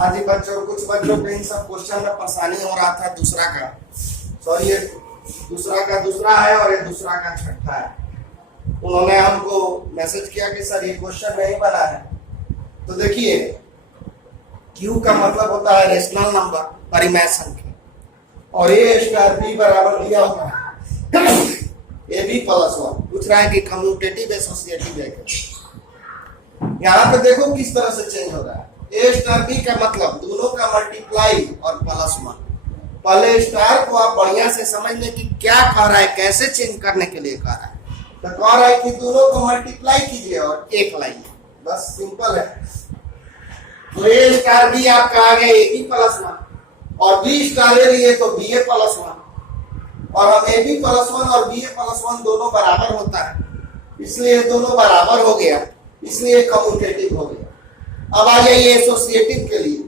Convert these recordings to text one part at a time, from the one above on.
हाँ जी बच्चों, कुछ बच्चों को इन सब क्वेश्चन में परेशानी हो रहा था। दूसरा का सॉरी, ये दूसरा का दूसरा है और ये दूसरा का छठा है। उन्होंने हमको मैसेज किया कि सर ये क्वेश्चन नहीं बना है। तो देखिए, Q का मतलब होता है रेशनल नंबर, परिमेय संख्या, और A स्टार B बराबर दिया होता है AB प्लस 1। पूछ रहा है कि कम्यूटेटिव एसोसिएटिव है क्या। यहाँ पे देखो किस तरह से चेंज हो रहा है। A स्टार B का मतलब दोनों का मल्टीप्लाई और प्लस 1। पहले स्टार को आप बढ़िया से समझ लें कि क्या कह रहा है, कैसे चेंज करने के लिए कह रहा है। तो कह रहा है कि दोनों को मल्टीप्लाई कीजिए और एक लाइए, बस सिंपल है। तो A स्टार B आपका आ गया AB प्लस 1 और B स्टार ले लिए तो BA प्लस 1, और हम AB प्लस 1 और BA प्लस 1 दोनों बराबर होता है, इसलिए दोनों बराबर हो गया, इसलिए कम्यूटेटिव हो गया। अब आ जाइए एसोसिएटिव के लिए।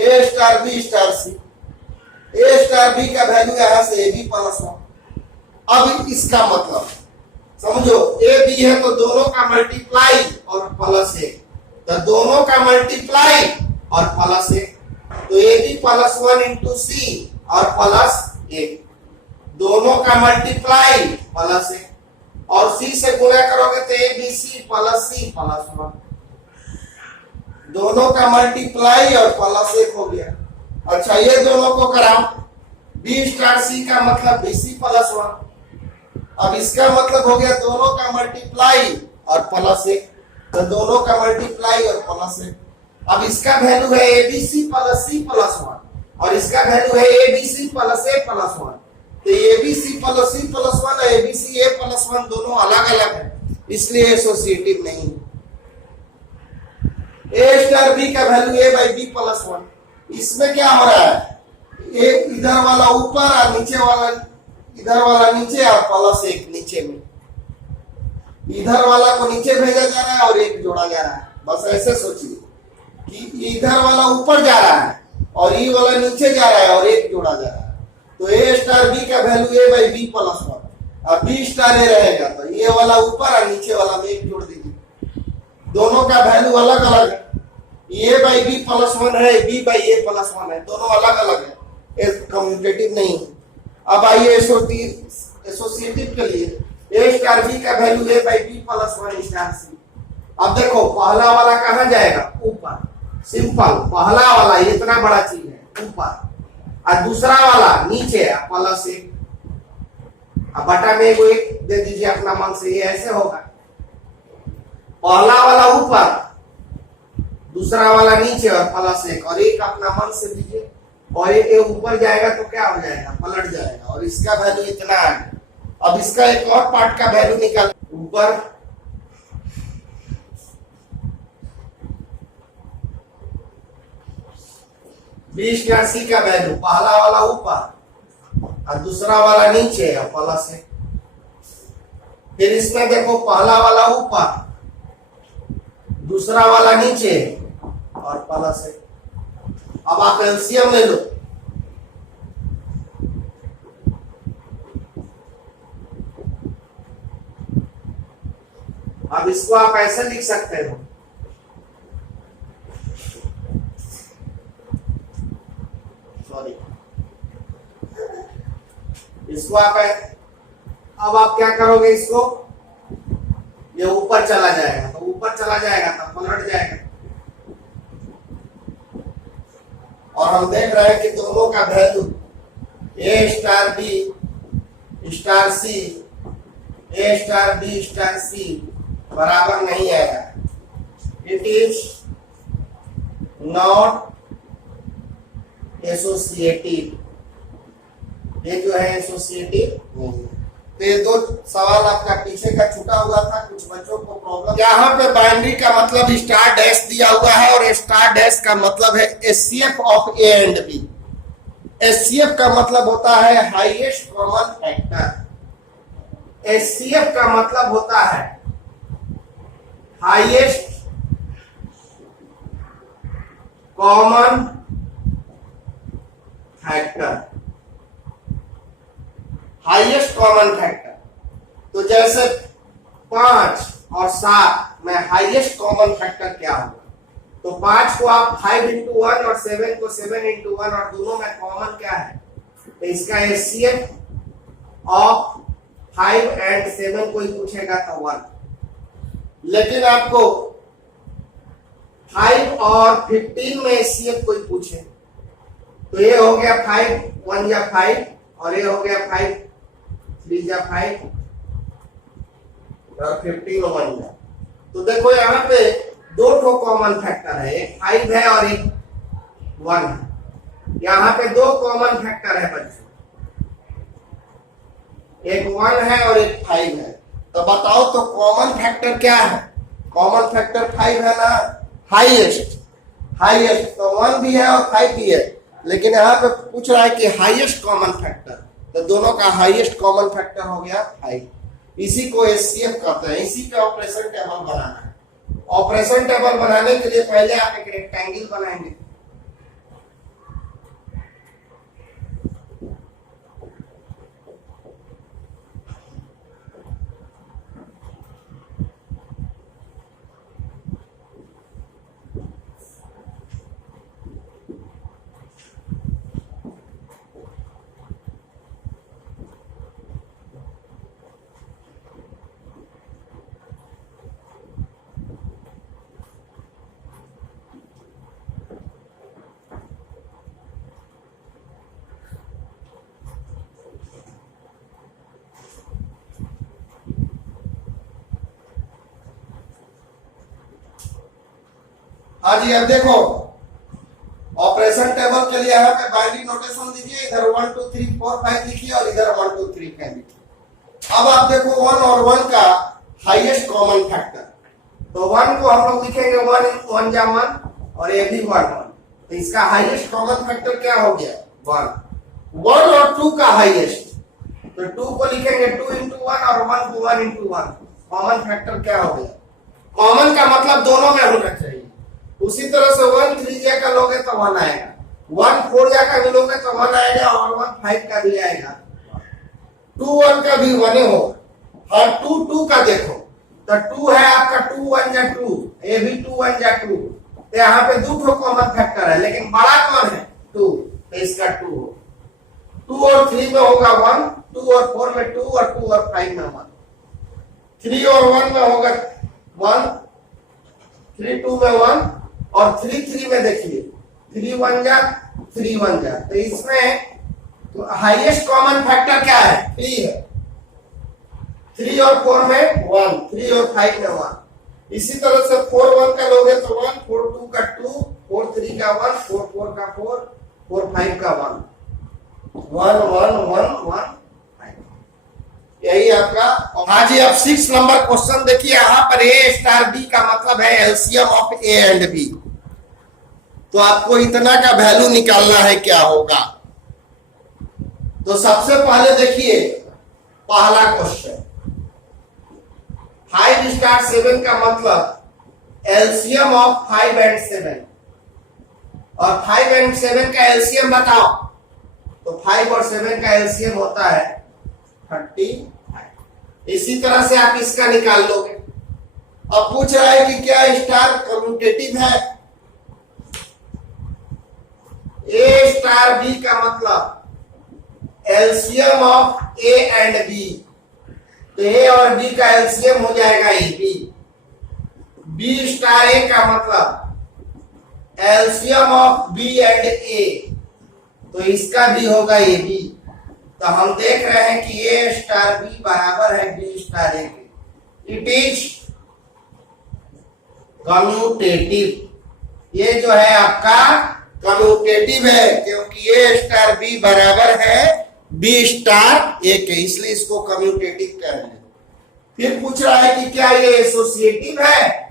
A star B star C। A star B का वैल्यू यहां से AB प्लस 1। अब इसका मतलब समझो, A B है तो दोनों का मल्टीप्लाई और प्लस 1, तो दोनों का मल्टीप्लाई और प्लस 1, तो AB प्लस 1 इंटू C और प्लस 1, दोनों का मल्टीप्लाई प्लस 1, और C से गुणा करोगे तो ABC प्लस C प्लस 1, दोनों का मल्टीप्लाई और प्लस 1 हो गया। अच्छा, ये दोनों को कराओ। B स्टार C का मतलब BC प्लस 1। अब इसका मतलब हो गया दोनों का मल्टीप्लाई और प्लस 1, तो दोनों का मल्टीप्लाई और प्लस 1। अब इसका वैल्यू है ABC प्लस C प्लस 1 और इसका वैल्यू है ABC प्लस A प्लस 1। तो ABC प्लस C प्लस 1 और ABC A प्लस 1 दोनों अलग अलग है, इसलिए एसोसिएटिव नहीं। A स्टार B का value A by B plus 1। इसमें क्या हो रहा है, एक इधर वाला ऊपर और नीचे वाला इधर वाला नीचे और प्लस 1 नीचे में, इधर वाला को नीचे भेजा जा रहा है और एक जोड़ा जा रहा है। बस ऐसे सोचिए कि इधर वाला ऊपर जा रहा है और ये वाला नीचे जा रहा है और एक जोड़ा जा रहा है। तो A स्टार B का value A by B plus 1 और B स्टार A रहेगा, तो ये वाला ऊपर और नीचे वाला में एक जोड़ दीजिए, दोनों का वैल्यू अलग अलग है। A बाई B प्लस 1 है, B बाई A प्लस 1 है, दोनों अलग अलग है, कम्यूटेटिव नहीं है। अब आइए एसोसिएटिव के लिए। A स्टार B का value A by B plus 1 star C। अब देखो, पहला वाला कहाँ जाएगा, ऊपर, सिंपल। पहला वाला इतना बड़ा चीज है ऊपर, और दूसरा वाला नीचे है प्लस 1। अब बटा में एक दे दीजिए अपना मन से, ये ऐसे होगा, पहला वाला ऊपर, दूसरा वाला नीचे और प्लस 1, और एक अपना मन से दीजिए, और ये ऊपर जाएगा तो क्या हो जाएगा, पलट जाएगा, और इसका वैल्यू इतना है। अब इसका एक और पार्ट का वैल्यू निकाल, ऊपर B स्टार C का वैल्यू, पहला वाला ऊपर और दूसरा वाला नीचे और प्लस 1। फिर इसमें देखो, पहला वाला ऊपर, दूसरा वाला नीचे और प्लस 1। अब आप एलसीएम ले लो। अब इसको आप ऐसे लिख सकते हो, सॉरी, इसको आप अब आप क्या करोगे, इसको ये ऊपर चला जाएगा, तो ऊपर चला जाएगा तो पलट जाएगा, और हम देख रहे हैं कि दोनों का value A star B star C, A star B star C बराबर नहीं आएगा। इट इज नॉट एसोसिएटिव, ये जो है एसोसिएटिव नहीं है। तो ये दो सवाल आपका पीछे का छूटा हुआ था, कुछ बच्चों को प्रॉब्लम। यहाँ पे बाइनरी का मतलब स्टार डैश दिया हुआ है, और स्टार डैश का मतलब है HCF of A and B. HCF का मतलब होता है हाईएस्ट कॉमन फैक्टर। एचसीएफ का मतलब होता है highest common factor, highest common factor. तो जैसे 5 और 7 में हाईएस्ट कॉमन फैक्टर क्या होगा, तो 5 को आप 5 इंटू 1 और 7 को 7 इंटू 1 और दोनों में कॉमन क्या है, तो इसका एचसीएफ ऑफ 5 एंड 7 कोई पूछेगा तो 1। लेकिन आपको 5 और 15 में एचसीएफ कोई पूछे तो ये हो गया 5 1 या 5 और ये हो गया 5 3 या 5 और 15 1 या। तो देखो यहाँ पे दो ठो कॉमन फैक्टर है, एक 5 है और एक 1 है। यहाँ पे दो कॉमन फैक्टर है बच्चों, एक 1 है और एक 5 है। तो बताओ तो कॉमन फैक्टर क्या है? कॉमन फैक्टर 5 है ना, हाईएस्ट। तो 1 भी है और 5 भी है, लेकिन यहाँ पे पूछ रहा है कि हाईएस्ट कॉमन फैक्टर, तो दोनों का हाईएस्ट कॉमन फैक्टर हो गया 5। इसी को एचसीएफ कहते हैं। इसी पे ऑपरेशन टेबल बनाना है। ऑपरेशन टेबल बनाने के लिए पहले आप एक रेक्टेंगल बनाएंगे। हाँ जी, अब देखो ऑपरेशन टेबल के लिए यहाँ पे बाइनरी नोटेशन दीजिए। इधर 1 2 3 4 5 लिखिए और इधर 1 2 3 5 लिखिए। अब आप देखो 1 और 1 का हाईएस्ट कॉमन फैक्टर, तो 1 को हम लोग लिखेंगे 1 जा 1 और ये भी 1 तो इसका हाईएस्ट कॉमन फैक्टर क्या हो गया 1। 1 और 2 का हाईएस्ट, तो 2 को लिखेंगे 2 इंटू 1 और 1 को 1 इंटू 1। कॉमन फैक्टर क्या हो गया? कॉमन का मतलब दोनों में होना चाहिए। उसी तरह से 1 3 जा का लोगे तो 1 आएगा, 1 4 जा का भी लोगे तो 1 आएगा और 1 5 का भी आएगा, 2 1 का भी 1 होगा। और 2 2 का देखो तो 2 है आपका 2 1 जा 2, ये भी 2 1 जा 2। तो यहाँ पे दो ठो कॉमन फैक्टर है, लेकिन बड़ा कौन है 2, तो इसका 2 हो। 2 और 3 में होगा 1, 2 और 4 में 2 और 2 और 5 में 1, 3 और 1 में होगा 1, 3 2 में 1 और 3 3 में देखिए 3 1 जा 3 1 जा। तो इसमें तो हाईएस्ट कॉमन फैक्टर क्या है 3 है। 3 और 4 में 1, 3 और 5 में 1। इसी तरह से 4 1 का लोगे तो 1, 4 2 का 2, 4 3 का 1, 4 4 का 4, 4 5 का 1, 1 1 1 1 यही आपका। हाँ जी, अब 6 नंबर क्वेश्चन देखिए। यहाँ पर ए स्टार बी का मतलब है LCM of A and B. तो आपको इतना का वैल्यू निकालना है, क्या होगा। तो सबसे पहले देखिए पहला क्वेश्चन, 5 स्टार 7 का मतलब एलसीएम ऑफ 5 एंड 7, और 5 एंड 7 का एलसीएम बताओ। तो 5 और 7 का एलसीएम होता है 35। इसी तरह से आप इसका निकाल लोगे। अब पूछ रहा है कि क्या स्टार कम्यूटेटिव है। ए स्टार बी का मतलब LCM of A and B, तो ए और बी का एलसीएम हो जाएगा A B. B star A का मतलब LCM of B and A, तो इसका भी होगा ए बी। तो हम देख रहे हैं कि ए स्टार बी बराबर है बी स्टार ए के। It is commutative. ये जो है आपका कम्यूटेटिव है, क्योंकि ए स्टार बी बराबर है बी स्टार ए के, इसलिए इसको कम्यूटेटिव कह रहे हैं। फिर पूछ रहा है कि क्या ये एसोसिएटिव है।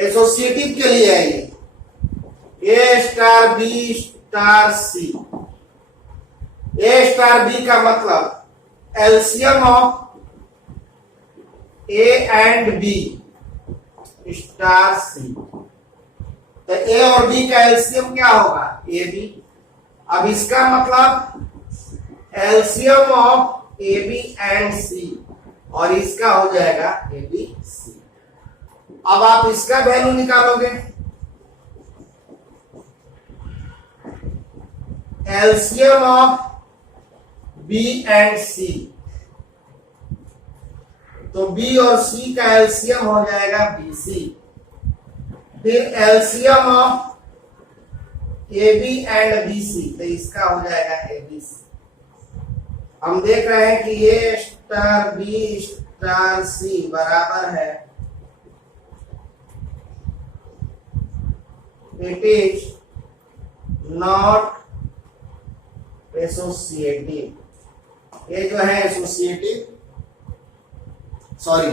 एसोसिएटिव के लिए है ये A star B star C. A star B का मतलब LCM of A and B star C. तो ए और बी का एलसीएम क्या होगा ए बी। अब इसका मतलब LCM of A B and C, और इसका हो जाएगा ए बी सी। अब आप इसका वैल्यू निकालोगे, एलसीएम ऑफ बी एंड सी, तो बी और सी का एलसीएम हो जाएगा बी सी। फिर LCM of A B and B C, तो इसका हो जाएगा ए बी सी। हम देख रहे हैं कि ए स्टार बी स्टार सी बराबर है, इट इज नॉट एसोसिएटिव। ये जो है associative, sorry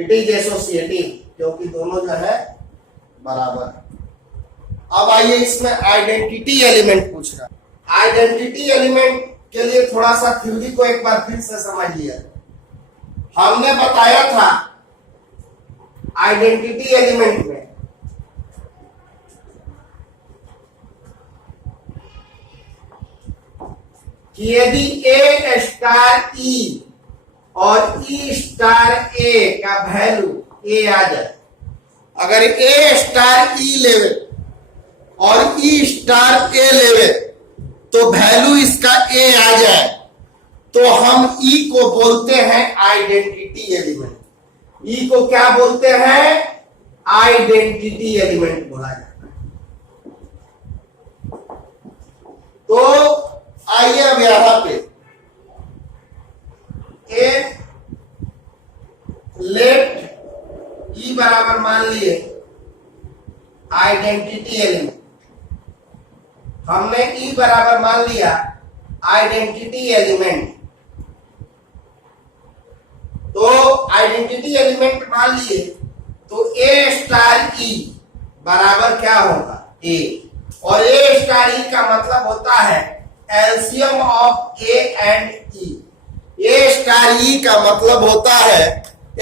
it is associative, क्योंकि दोनों जो है बराबर। अब आइए इसमें आइडेंटिटी एलिमेंट पूछ रहा है। आइडेंटिटी एलिमेंट के लिए थोड़ा सा थ्योरी को एक बार फिर से समझिए। हमने बताया था आइडेंटिटी एलिमेंट में कि यदि ए स्टार ई और ई स्टार ए का वैल्यू ए आ जाए, अगर ए स्टार ई लेवे और ई स्टार ए लेवे तो वैल्यू इसका ए आ जाए, तो हम ई को बोलते हैं आइडेंटिटी एलिमेंट। ई को क्या बोलते हैं? आइडेंटिटी एलिमेंट बोला जाता है। तो आइए अब यहां पे एक लेट ई बराबर मान लिए आइडेंटिटी एलिमेंट, हमने ई बराबर मान लिया आइडेंटिटी एलिमेंट। तो आइडेंटिटी एलिमेंट मान लिए तो ए स्टार ई बराबर क्या होगा? ए। और ए स्टार ई का मतलब होता है LCM of A and E. A star E का मतलब होता है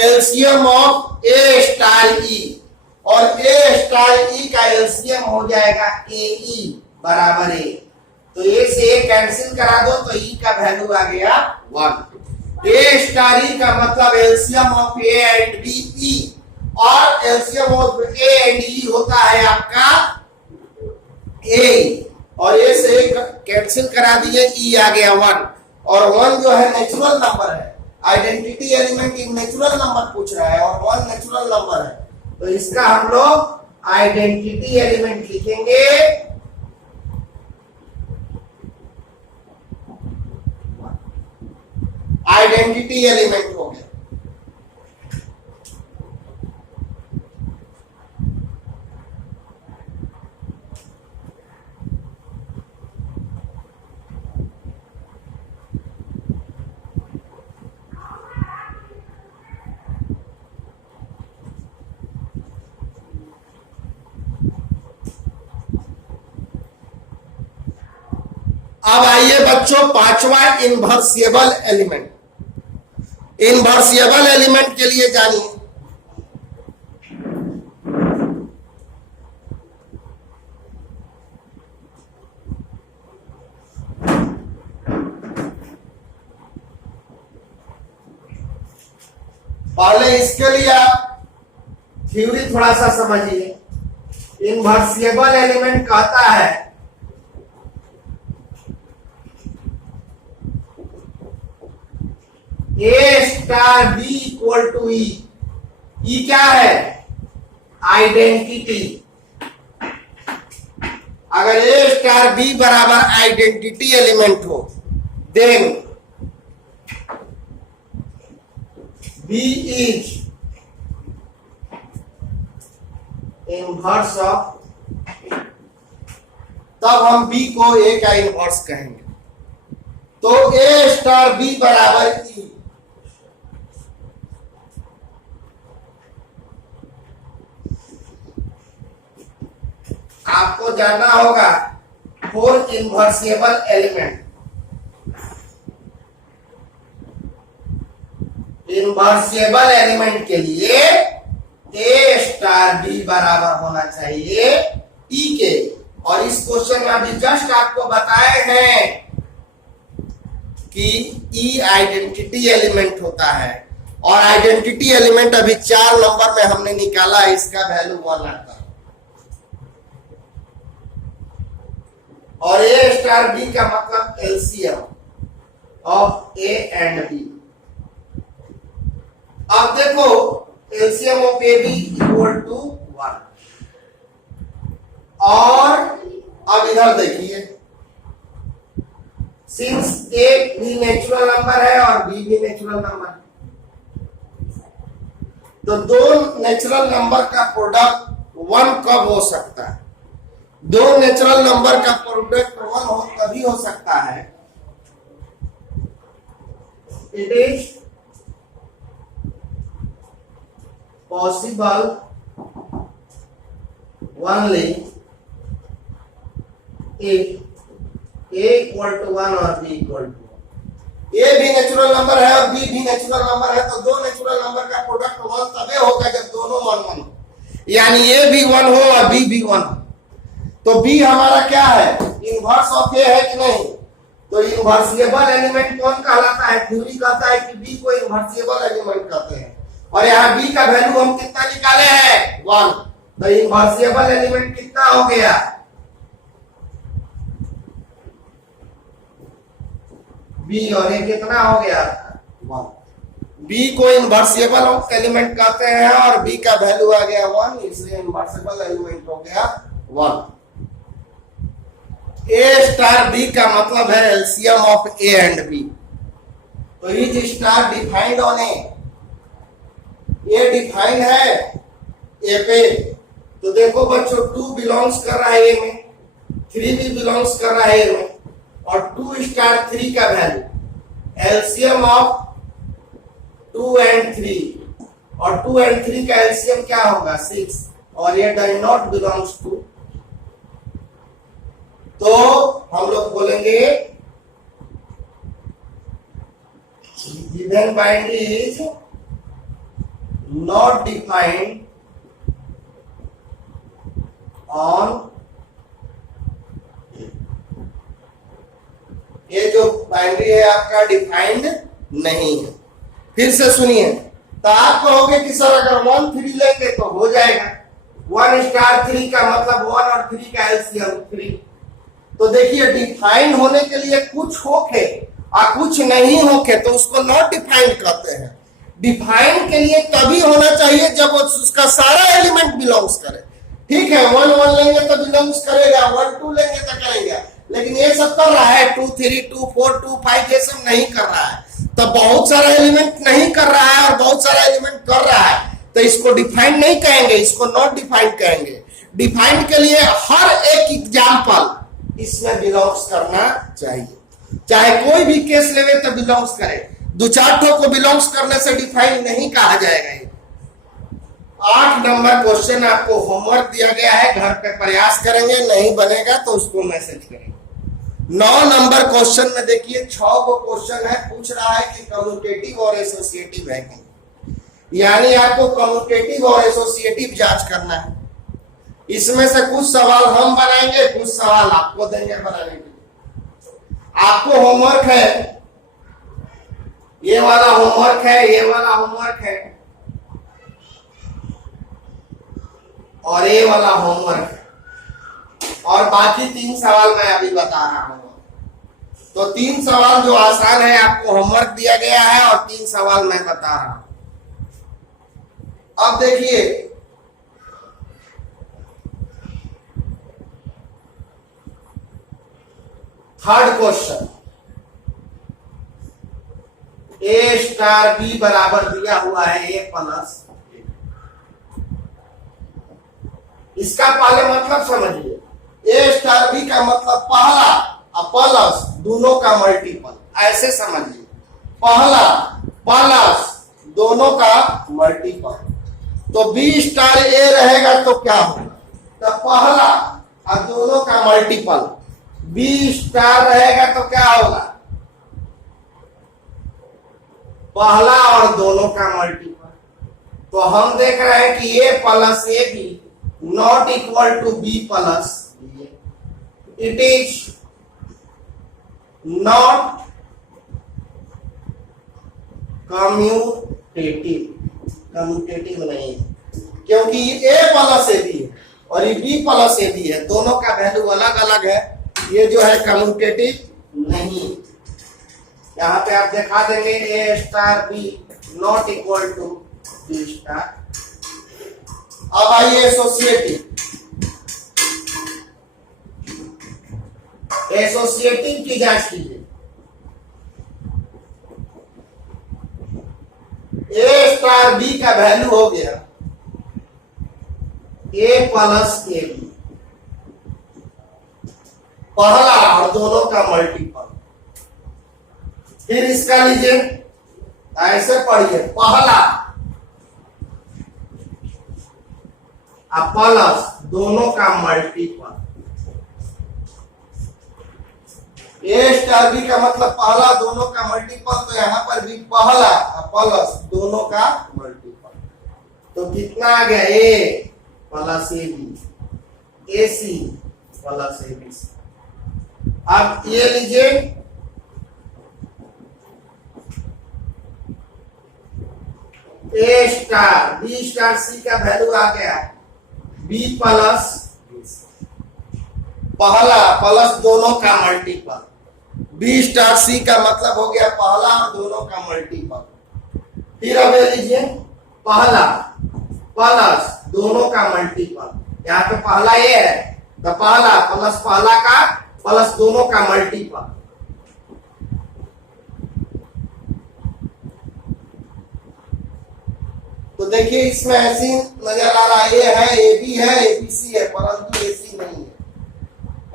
LCM of A star E, और ए स्टार ई का एलसीएम हो जाएगा ए ई बराबर ए। तो ए से ए कैंसिल करा दो तो ई का वैल्यू आ गया 1। ए स्टार ई का मतलब LCM of A and B E, और LCM of A and E होता है आपका ए, और ए से ए कैंसिल करा दिए, ई आ गया 1। और 1 जो है नेचुरल नंबर है, आइडेंटिटी एलिमेंट एक नेचुरल नंबर पूछ रहा है और 1 नेचुरल नंबर है, तो इसका हम लोग आइडेंटिटी एलिमेंट लिखेंगे आइडेंटिटी एलिमेंट हो गया। अब आइए बच्चों पांचवा इनवर्सिबल एलिमेंट। इनवर्सिबल एलिमेंट के लिए जानिए। पहले इसके लिए आप थ्योरी थोड़ा सा समझिए। इनवर्सिबल एलिमेंट कहता है A star B equal to E. E क्या है? आइडेंटिटी। अगर ए स्टार बी बराबर आइडेंटिटी एलिमेंट हो, then B is inverse of, तब हम बी को ए का इनवर्स कहेंगे। तो ए स्टार बी बराबर ई। आपको जानना होगा 4 इनवर्सिबल एलिमेंट। इनवर्सिबल एलिमेंट के लिए ए स्टार बी बराबर होना चाहिए ई के, और इस क्वेश्चन में अभी जस्ट आपको बताए हैं कि ई आइडेंटिटी एलिमेंट होता है और आइडेंटिटी एलिमेंट अभी 4 नंबर में हमने निकाला, इसका वैल्यू 1 आता है। और ए स्टार बी का मतलब LCM of A and B. अब देखो LCM of A B equal to 1। और अब इधर देखिए, सिंस ए भी नेचुरल नंबर है और बी भी नेचुरल नंबर है, तो दो नेचुरल नंबर का प्रोडक्ट 1 कब हो सकता है? दो नेचुरल नंबर का प्रोडक्ट 1 हो तभी हो सकता है, it is possible only if A equal to 1 और B इक्वल टू 1। A भी नेचुरल नंबर है और B भी नेचुरल नंबर है, तो दो नेचुरल नंबर का प्रोडक्ट 1 तभी होगा जब दोनों 1 1 हो, यानी A भी 1 हो और B भी 1 हो। तो B हमारा क्या है? इनवर्स ऑफ A है कि नहीं? तो इनवर्सिबल एलिमेंट कौन कहलाता है? थ्योरी कहता है कि B को इनवर्सिबल एलिमेंट कहते हैं, और यहाँ B का वैल्यू हम कितना निकाले हैं? 1। तो इनवर्सिबल एलिमेंट कितना हो गया? B और A कितना हो गया? 1। B को इनवर्सिबल एलिमेंट कहते हैं और B का वैल्यू आ गया 1, इसलिए इनवर्सिबल एलिमेंट हो गया 1। A स्टार B का मतलब है LCM of A and B। तो is star defined on A। A defined है A पे, तो देखो बच्चों 2 बिलोंग्स कर रहा है A में, 3 भी बिलोंग्स कर रहा है A में, और 2 स्टार 3 का वैल्यू एलसीएम ऑफ 2 एंड 3, और 2 एंड 3 का एलसीएम क्या होगा? 6, और ये डज नॉट बिलोंग्स टू, तो हम लोग बोलेंगे given binary is not defined on, ये जो बाइनरी है आपका डिफाइंड नहीं है। फिर से सुनिए, तो आप कहोगे कि सर अगर 1 3 लेंगे तो हो जाएगा। 1 स्टार 3 का मतलब 1 और 3 का एलसीएम 3। तो देखिए डिफाइंड होने के लिए कुछ होके और कुछ नहीं होके तो उसको नॉट डिफाइंड कहते हैं। डिफाइंड के लिए तभी होना चाहिए जब उसका सारा एलिमेंट बिलोंग्स करे। ठीक है, 1 1 लेंगे तो बिलोंग्स करेगा, 1 2 लेंगे तो करेगा, लेकिन ये सब कर रहा है 2 3 2 4 2 5 ये सब नहीं कर रहा है, तो बहुत सारा एलिमेंट नहीं कर रहा है और बहुत सारा एलिमेंट कर रहा है, तो इसको डिफाइंड नहीं कहेंगे, इसको नॉट डिफाइंड कहेंगे। डिफाइंड के लिए हर एक एग्जाम्पल इसमें बिलोंग्स करना चाहिए, चाहे कोई भी केस लेवे तो बिलोंग्स करे। 2-4 ठो को बिलोंग्स करने से डिफाइंड नहीं कहा जाएगा। 8 नंबर क्वेश्चन आपको होमवर्क दिया गया है, घर पे प्रयास करेंगे, नहीं बनेगा तो उसको मैसेज करेंगे। 9 नंबर क्वेश्चन में देखिए 6 गो क्वेश्चन है, पूछ रहा है कि कम्यूटेटिव और एसोसिएटिव है कि, यानी आपको कम्यूटेटिव और एसोसिएटिव जांच करना है। इसमें से कुछ सवाल हम बनाएंगे, कुछ सवाल आपको देंगे बनाने के लिए। आपको होमवर्क है, ये वाला होमवर्क है, ये वाला होमवर्क है, और ये वाला होमवर्क है, और बाकी 3 सवाल मैं अभी बता रहा हूं। तो 3 सवाल जो आसान है आपको होमवर्क दिया गया है, और 3 सवाल मैं बता रहा हूं। अब देखिए थर्ड क्वेश्चन, ए स्टार बी बराबर दिया हुआ है ए प्लस, इसका पहले मतलब समझिए। ए स्टार बी का मतलब पहला और प्लस दोनों का मल्टीपल, ऐसे समझिए, पहला प्लस दोनों का मल्टीपल। तो बी स्टार ए रहेगा तो क्या होगा? तो पहला और दोनों का मल्टीपल बी स्टार रहेगा तो क्या होगा? पहला और दोनों का मल्टीपल। तो हम देख रहे हैं कि A plus A B not equal to B plus, it is not commutative नहीं है, क्योंकि ये a प्लस ए बी है और ये b प्लस ए बी है, दोनों का वैल्यू अलग अलग है, ये जो है कम्यूटेटिव नहीं। यहाँ पे आप दिखा देंगे a star b not equal to b star. अब आइए एसोसिएटिव की जांच कीजिए। ए स्टार बी का वैल्यू हो गया ए प्लस ए बी, पहला और दोनों का मल्टीपल। फिर इसका लीजिए, ऐसे पढ़िए, पहला प्लस दोनों का मल्टीपल। ए स्टार बी का मतलब पहला दोनों का मल्टीपल, तो यहां पर भी पहला प्लस दोनों का मल्टीपल, तो कितना आ गया A plus A B, A C plus A B C. अब ये लीजिए, A star B star C का वैल्यू आ गया बी प्लस पहला प्लस दोनों का मल्टीपल। बी स्टार सी का मतलब हो गया पहला और दोनों का मल्टीपल। फिर अब ये लीजिए, पहला प्लस दोनों का मल्टीपल। यहाँ पे पहला ये है, तो पहला प्लस पहला का प्लस दोनों का मल्टीपल। तो देखिए इसमें ऐसी नजर आ रहा है, ये है ए बी है, ए बी सी है, परंतु ए सी नहीं है,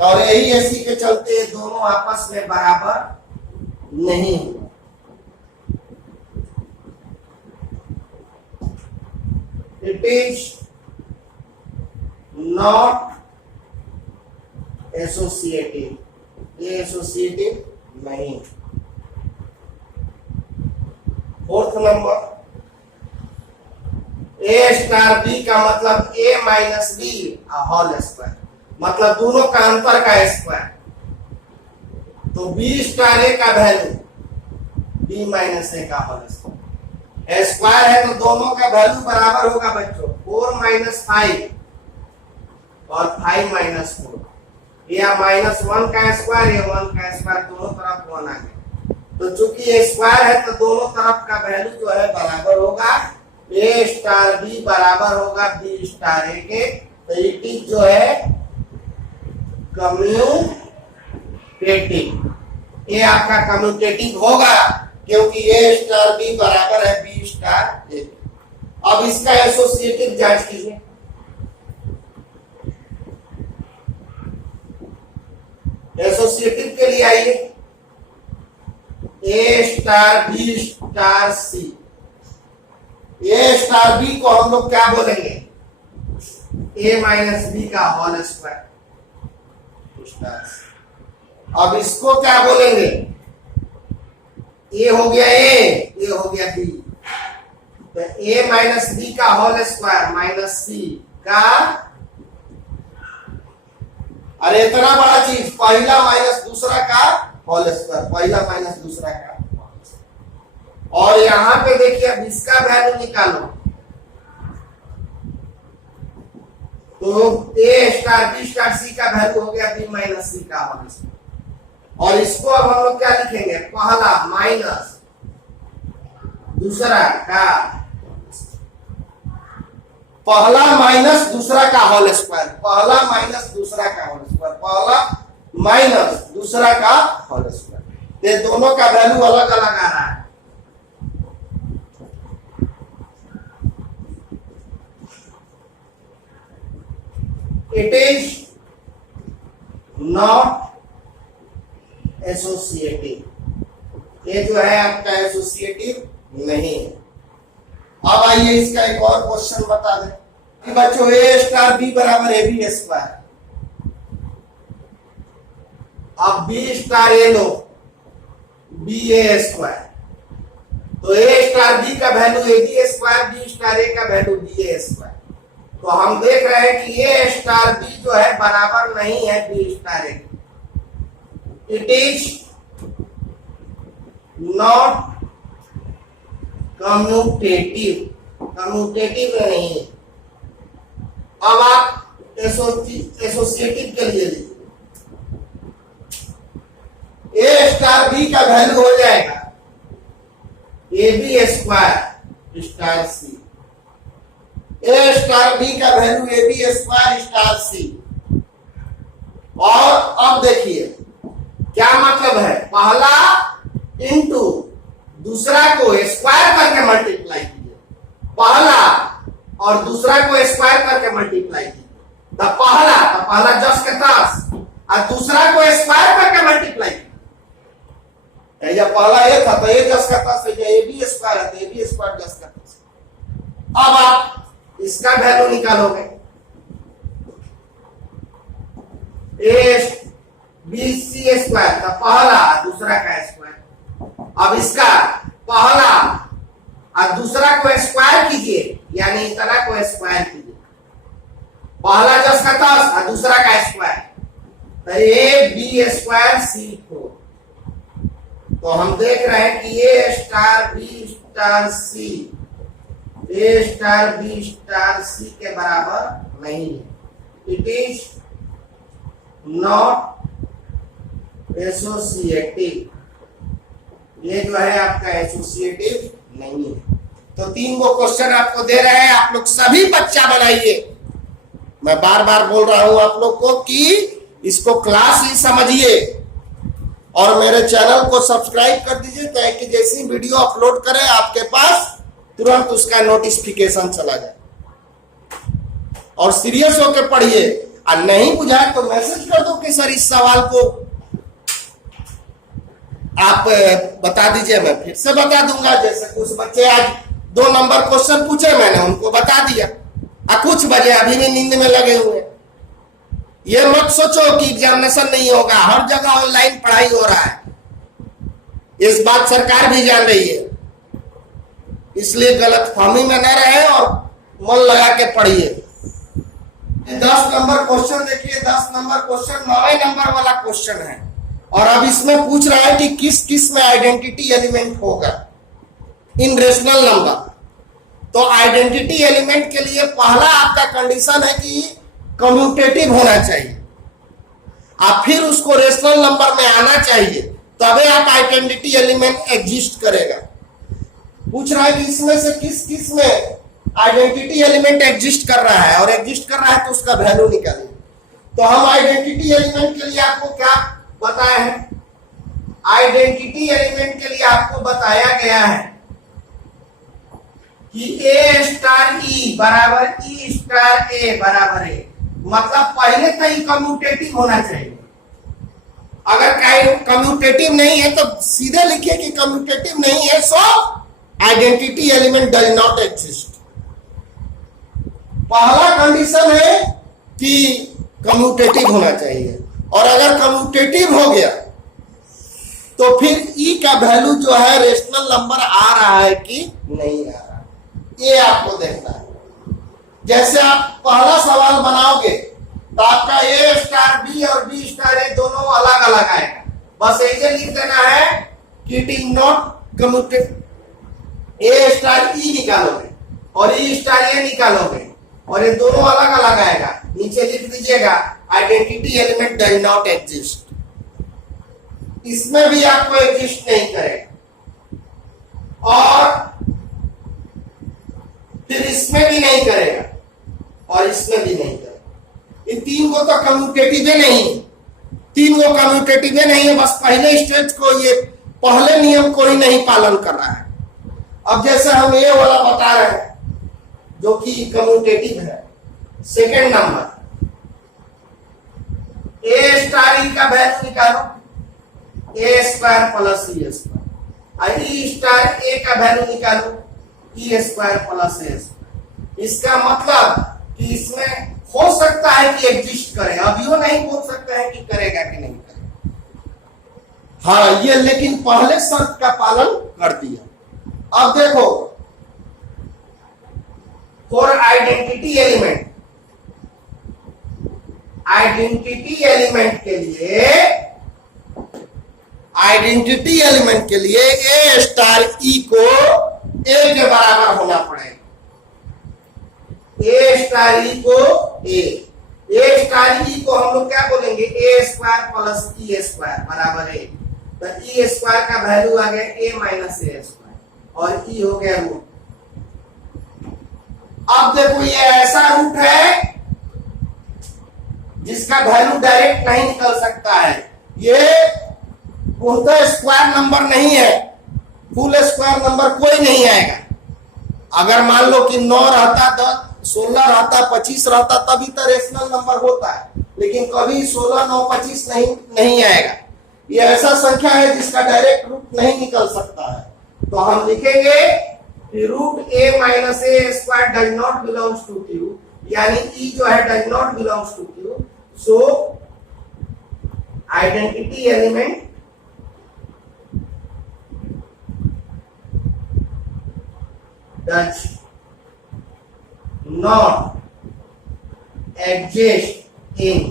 और यही ऐसी के चलते दोनों आपस में बराबर नहीं है। इट इज नॉट एसोसिएटिव, ये एसोसिएटिव नहीं। फोर्थ नंबर, ए स्टार बी का मतलब ए माइनस बी होल स्क्वायर, मतलब दोनों का अंतर का स्क्वायर। तो बी स्टार ए का वैल्यू बी माइनस ए का होल स्क्वायर। स्क्वायर है तो दोनों का वैल्यू बराबर होगा बच्चों, 4 माइनस 5 और 5 माइनस 4, या माइनस 1 का स्क्वायर या 1 का स्क्वायर, दोनों तरफ 1 आ गया। तो चूंकि ये स्क्वायर है तो दोनों तरफ का वैल्यू जो है बराबर होगा, ए स्टार बी बराबर होगा बी स्टार ए के। तो इट इज जो है कम्यूटेटिव, ये आपका कम्यूटेटिव होगा क्योंकि ए स्टार बी बराबर है बी स्टार ए। अब इसका एसोसिएटिव जांच कीजिए। एसोसिएटिव के लिए आइए, ए star B star C. A star B को हम लोग क्या बोलेंगे, ए माइनस बी का होल स्क्वायर। अब इसको क्या बोलेंगे, ए हो गया ए हो गया बी, तो ए माइनस बी का होल स्क्वायर माइनस सी का, अरे इतना बड़ा चीज, पहला माइनस दूसरा का होल स्क्वायर, पहला माइनस दूसरा का। और यहां पे देखिए अब इसका वैल्यू निकालो, तो A star B star C का वैल्यू हो गया बी माइनस सी का होल स्क्वायर। और इसको अब हम लोग क्या लिखेंगे, पहला माइनस दूसरा का, पहला माइनस दूसरा का होल स्क्वायर, पहला माइनस दूसरा का होल स्क्वायर, पहला माइनस दूसरा का होल स्क्वायर। ये दोनों का वैल्यू अलग अलग आ रहा है। इट इज नॉट एसोसिएटिव, ये जो है आपका एसोसिएटिव नहीं है। अब आइए इसका एक और क्वेश्चन बता दें कि बच्चों ए स्टार बी बराबर ए बी स्क्वायर। अब बी स्टार ए लो, बी ए स्क्वायर, तो ए स्टार बी का value A B square, B star A का वैल्यू बी ए स्क्वायर। तो हम देख रहे हैं कि ए स्टार बी जो है बराबर नहीं है B star A. It is not commutative में नहीं है। अब आप एसोसिएटिव के लिए लीजिए, ए स्टार बी का वैल्यू हो जाएगा A B square star C. A star B का value A B square star C. और अब देखिए क्या मतलब है, पहला इंटू दूसरा को स्क्वायर करके मल्टीप्लाई कीजिए, पहला और दूसरा को स्क्वायर करके मल्टीप्लाई कीजिए। तो पहला 10 के 10 और दूसरा को स्क्वायर करके मल्टीप्लाई कीजिए। पहला ये था तो ये 10 का 10 है, ये बी स्क्वायर है तो ये बी स्क्वायर 10 का 10। अब आप इसका वैल्यू निकालोगे, ए बी सी स्क्वायर का पहला दूसरा का स्क्वायर। अब इसका पहला और दूसरा को स्क्वायर कीजिए, यानी इतना को स्क्वायर कीजिए, पहला 10 का 10 और दूसरा का स्क्वायर, तो ए बी स्क्वायर सी को। तो हम देख रहे हैं कि ए star B star C, A star B star सी के बराबर नहीं है। इट इज नॉट एसोसिएटिव, ये जो है आपका एसोसिएटिव नहीं है। तो 3 गो क्वेश्चन आपको दे रहे हैं, आप लोग सभी बच्चा बनाइए। मैं बार बार बोल रहा हूं आप लोग को कि इसको क्लास ही समझिए और मेरे चैनल को सब्सक्राइब कर दीजिए ताकि जैसी वीडियो अपलोड करें आपके पास तुरंत उसका नोटिफिकेशन चला जाए। और सीरियस होकर पढ़िए, और नहीं बुझाए तो मैसेज कर दो कि सर इस सवाल को आप बता दीजिए, मैं फिर से बता दूंगा। जैसे कुछ बच्चे आज 2 नंबर क्वेश्चन पूछे, मैंने उनको बता दिया, और कुछ बजे अभी भी नींद में लगे हुए। ये मत सोचो कि एग्जामिनेशन नहीं होगा, हर जगह ऑनलाइन पढ़ाई हो रहा है, इस बात सरकार भी जान रही है। इसलिए गलतफहमी में न रहे और मन लगा के पढ़िए। 10 नंबर क्वेश्चन देखिए, 10 नंबर क्वेश्चन 9वें नंबर वाला क्वेश्चन है, और अब इसमें पूछ रहा है कि किस किस में आइडेंटिटी एलिमेंट होगा इन रेशनल नंबर। तो आइडेंटिटी एलिमेंट के लिए पहला आपका कंडीशन है कि कम्यूटेटिव होना चाहिए, और फिर उसको रेशनल नंबर में आना चाहिए, तभी आप आइडेंटिटी एलिमेंट एग्जिस्ट करेगा। पूछ रहा है कि इसमें से किस किस में आइडेंटिटी एलिमेंट एग्जिस्ट कर रहा है, और एग्जिस्ट कर रहा है तो उसका वैल्यू निकालिए। तो हम आइडेंटिटी एलिमेंट के लिए आपको क्या बताया है, आइडेंटिटी एलिमेंट के लिए आपको बताया गया है कि ए स्टार ई बराबर ई स्टार ए बराबर ए, मतलब पहले कहीं कम्यूटेटिव होना चाहिए। अगर कम्यूटेटिव नहीं है तो सीधे लिखिए कि कम्यूटेटिव नहीं है, सो identity element does not exist. पहला कंडीशन है कि कम्यूटेटिव होना चाहिए, और अगर कम्यूटेटिव हो गया तो फिर ई का वैल्यू जो है रेशनल नंबर आ रहा है कि नहीं आ रहा, ये आपको देखना है। जैसे आप पहला सवाल बनाओगे तो आपका ए स्टार बी और बी स्टार ए दोनों अलग अलग आएगा, बस ऐसे लिख देना है कि it is not commutative. A star E निकालोगे और ई स्टार ए निकालोगे और ये दोनों अलग अलग आएगा, नीचे लिख दीजिएगा identity element does not exist. इसमें भी आपको एग्जिस्ट नहीं करेगा, और फिर इसमें भी नहीं करेगा, और इसमें भी नहीं करेगा। इन 3 को तो कम्यूटेटिव नहीं है, 3 को कम्यूटेटिव नहीं है, बस पहले स्टेज को, ये पहले नियम को ही नहीं पालन कर रहा है। अब जैसे हम ये वाला बता रहे हैं जो कि कम्यूटेटिव है, second number A star E का वैल्यू निकालो, ए square plus E square, E star A का वैल्यू निकालो, ई स्क्वायर प्लस ए स्क्वायर। इसका मतलब कि इसमें हो सकता है कि एग्जिस्ट करे, अब यो नहीं बोल सकते हैं कि करेगा कि नहीं करेगा। हाँ ये लेकिन पहले शर्त का पालन कर दिया। अब देखो for identity element, identity element के लिए, आइडेंटिटी एलिमेंट के लिए ए स्टार ई को ए के बराबर होना पड़ेगा। ए स्टार ई को ए स्टार ई को हम लोग क्या बोलेंगे, ए स्क्वायर प्लस ई स्क्वायर बराबर है। तो ई स्क्वायर का वैल्यू आ गया ए माइनस ए स्क्वायर और ई हो गया रूट। अब देखो ये ऐसा रूट है जिसका वैल्यू डायरेक्ट नहीं निकल सकता है। ये पूर्णतः स्क्वायर नंबर नहीं है, फुल स्क्वायर नंबर कोई नहीं आएगा। अगर मान लो कि 9 रहता, 10, 16 रहता, 25 रहता तभी तो रेशनल नंबर होता है, लेकिन कभी 16, 9, 25 नहीं आएगा। ये ऐसा संख्या है जिसका डायरेक्ट रूट नहीं निकल सकता है। तो हम लिखेंगे कि root A minus A square does not belongs to Q, यानी ई जो है does not belongs to Q. So identity element does not exist in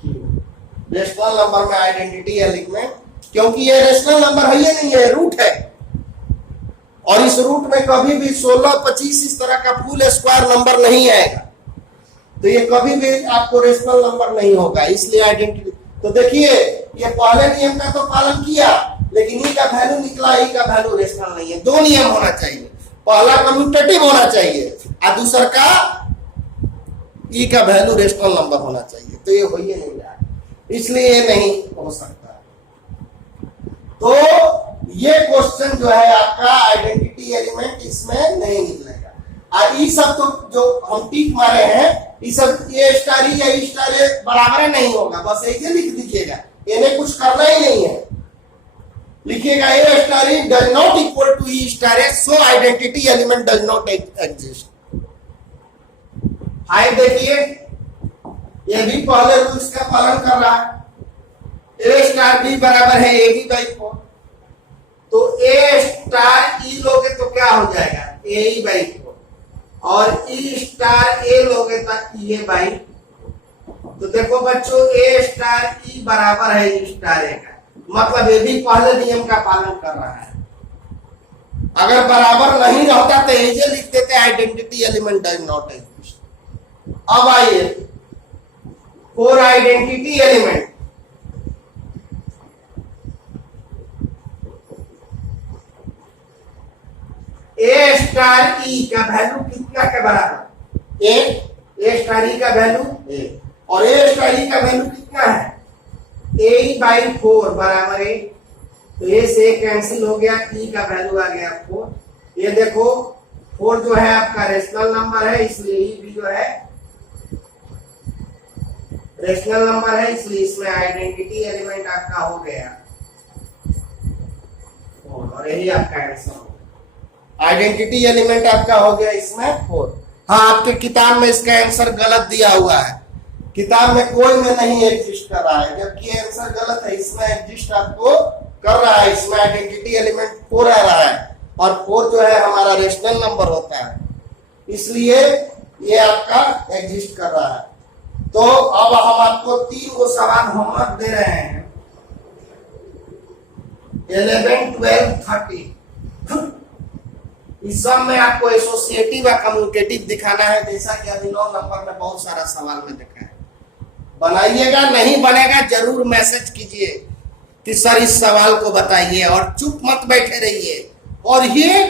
Q। Rational number में आइडेंटिटी एलिमेंट, क्योंकि ये रेशनल नंबर है ही नहीं है, रूट है। और इस रूट में कभी भी 16, 25 इस तरह का फुल स्क्वायर नंबर नहीं आएगा, तो ये कभी भी आपको रेशनल नंबर नहीं होगा, इसलिए आइडेंटिटी। तो देखिए ये पहले नियम का तो पालन किया, लेकिन ई का वैल्यू निकला, ई का वैल्यू रेशनल नहीं है। दो नियम होना चाहिए, पहला कम्यूटेटिव होना चाहिए और दूसरा का ई का वैल्यू रेशनल नंबर होना चाहिए। तो ये हो ही नहीं रहा, इसलिए ये नहीं हो सकता। तो ये क्वेश्चन जो है आपका आइडेंटिटी एलिमेंट इसमें नहीं निकलेगा। और ये सब तो जो हम टिक मारे हैं, ये सब ए स्टार ई या ई स्टार ए बराबर नहीं होगा, बस ऐसे लिख दीजिएगा, इन्हें कुछ करना ही नहीं है। लिखिएगा A star E does not equal to E star A, so identity element does not exist. हाई देखिए ये भी पहले रूल्स का पालन कर रहा है। ए स्टार बी बराबर है ए बी बाई 4, तो ए स्टार ई लोगे तो क्या हो जाएगा, ए ई बाई 4, और ई स्टार ए लोगे तो ई ए बाई। तो देखो बच्चों ए स्टार ई बराबर है ई स्टार ए का, मतलब ये भी पहले नियम का पालन कर रहा है। अगर बराबर नहीं रहता तो ऐसे लिख देते identity element does not exist. अब आइए for identity element, A star E का वैल्यू कितना के बराबर, ए स्टार ई का वैल्यू ए, और ए स्टार ई का वैल्यू कितना है, ए बाई 4 बराबर है। तो ए से कैंसिल हो गया, ई का वैल्यू आ गया 4। ये देखो 4 जो है आपका रेशनल नंबर है, इसलिए ई भी जो है रेशनल नंबर है, इसलिए इसमें आइडेंटिटी एलिमेंट आपका हो गया, और यही आपका आंसर हो गया। आइडेंटिटी एलिमेंट आपका हो गया इसमें 4। हाँ, आपके किताब में इसका आंसर गलत दिया हुआ है, किताब में कोई में नहीं एग्जिस्ट कर रहा है, जबकि आंसर गलत है, इसमें एग्जिस्ट आपको कर रहा है। इसमें आइडेंटिटी एलिमेंट 4 आ रहा है, और 4 जो है हमारा रेशनल नंबर होता है, इसलिए ये आपका एग्जिस्ट कर रहा है। तो अब हम आपको 3 को सवाल होमवर्क दे रहे हैं, 11, 12, 13। इस सब में आपको एसोसिएटिव और कम्यूटेटिव दिखाना है, जैसा कि अभी 9 नंबर में बहुत सारा सवाल में देखा है। बनाइएगा, नहीं बनेगा जरूर मैसेज कीजिए कि सर इस सवाल को बताइए, और चुप मत बैठे रहिए, और ये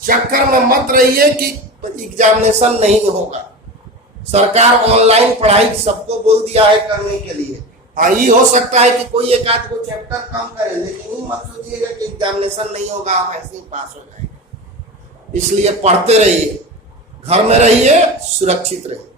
चक्कर में मत रहिए कि एग्जामिनेशन नहीं होगा। सरकार ऑनलाइन पढ़ाई सबको बोल दिया है करने के लिए। हाँ, ये हो सकता है कि कोई एक आध को चैप्टर कम करे, लेकिन ये मत सोचिएगा कि एग्जामिनेशन नहीं होगा, आप ऐसे ही पास हो जाएंगे। इसलिए पढ़ते रहिए, घर में रहिए, सुरक्षित रहिए।